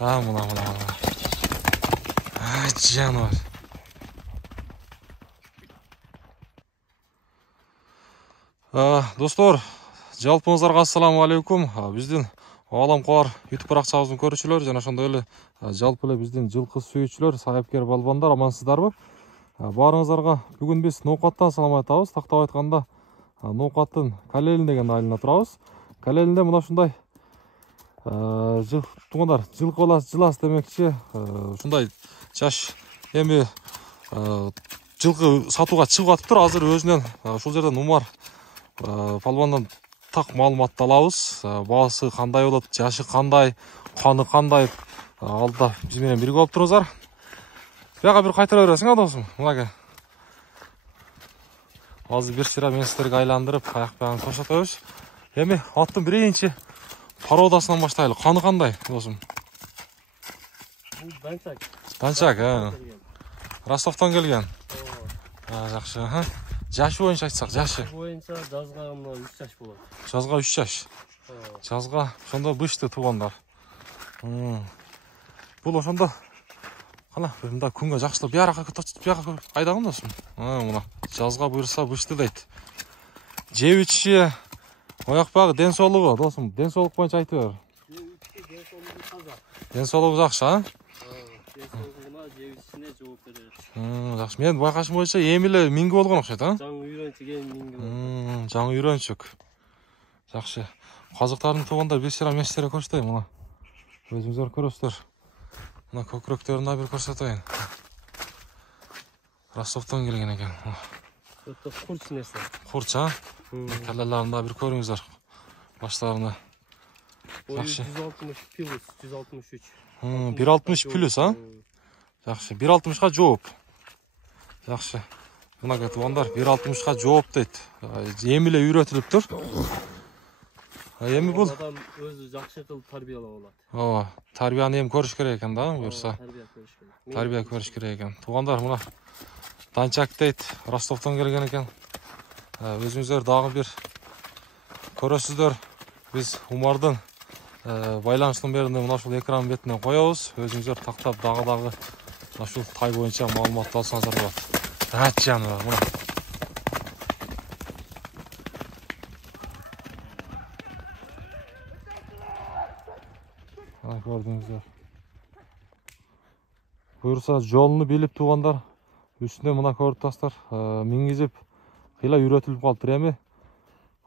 Мына. Жануар. Достор, жалпыңыздарға ассаламу алейкум. Биздин Ааламкор YouTube парақшабыздын көрүүчүлөр жана ошондой эле жалпы эле биздин жылкы сүйүүчүлөр, сайыпкер балбандар амансыздарбы? Баарыңыздарга бүгүн биз ноокаттан салам айтабыз. Тактап айтканда, ноокаттын Калелин деген айылына турабыз. Калелинде мына ушундай туугандар, жылкы баласы жылас демекчи, ушундай жаш эми жылкы сатууга чыгып атыптыр. Азыр өзүнөн ушул жерден Умар палбандан так маалыматты алабыз. Баасы кандай болот, жашы кандай, каны кандай, алда биз менен бирге болуп туруңуздар. Бияка бир кайтара бересиң, досум. Мына азыр бир сыра мен сиздерге айландырып, аяк багын көрсөтөбүз. Эми аттын биринчи породасынан баштайлы. Каны кандай, досум? Бул данчак. Данчак, Ростовтон келген. Жакшы. Жашы боюнча айтсак, жашы. Боюнча жазга 3 жаш болот. Жазга 3 жаш. Жазга ошондо бышты туугандар. Бул ошондо кана мында күнгө жакшылап бияка айдаган досум. Мына жазга буйрса бышты дейт. Жеп ичиши, аяк багы, ден соолугу, досум, ден соолук боюнча айтып бер. Ден соолугу таза. Ден соолугу жакшы, Ден соолугуна жеп ичишине жооп берет. Жакшы. Мен байкашым боюнча эми эле минги болгон окшойт, Жаңы үйрөнчүк минги. Жаңы үйрөнчүк. Жакшы. Казыктардын туугандар бир сыра местере көрсөтөйүн, мына. Өзүңүздөр көрөсүздөр. Мына көкүрөктөрүн да бир көрсөтөйүн. Ростовтон келген экен. Өтө курч нерсе. Курч, Калеларын да бир көрүңүздөр. Баштарына. Жакшы. 160 плюс, 163. 160 плюс, Жакшы. 160га жооп. Жакшы. Мына туугандар 160га жооп дейт. Эми эле үйрөтүлүптүр. Эми бул адам өзү жакшы кылып тарбиялап алат. Ооба, тарбияны эми көрүш керек экен да, буюрса. Тарбия көрүш керек экен. Туугандар, мына данчак дейт, Ростовтон келген экен. Өзүңүздөр дагы бир көрөсүздөр. Биз Умардын байланыш номерин мына ушул экран бетине коебуз. Өзүңүздөр тактап дагы ушул тай боюнча маалымат алсаңыздар болот. Жаным, мына. Көрдүңүздөр. Буюрса жолуну билип туугандар, үстүнө мына көрүптастар, мингизип кыйла үйрөтүлүп калыптыр. Эми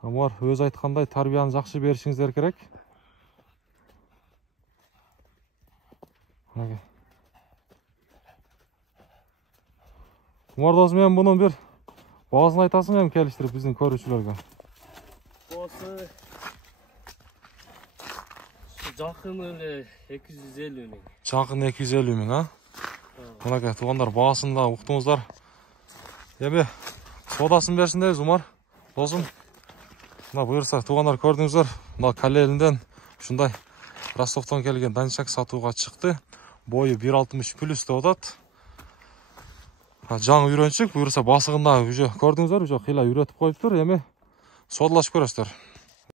Умар өзү айткандай тарбияны жакшы беришиңиздер керек. Умар досум, мен мунун бир баасын айтасың эми келиштирип биздин көрүүчүлөргө. Баасы жакын эле 250 миң. Жакын 250 миң, Мына туугандар, баасын да уктуңуздар. Эми соодасын берсин дейбиз, Умар досум. Мына буюрса туугандар, көрдүңүздөр, мына Калелинден ушундай Ростовтон келген данчак сатууга чыкты. Бою 160 плюс деп атат. Жаңы үйрөнчүк, буюрса басыгында уже көрдүңүздөр, уже кыйла үйрөтүп коюптур. Эми соодалашып көрөсүздөр.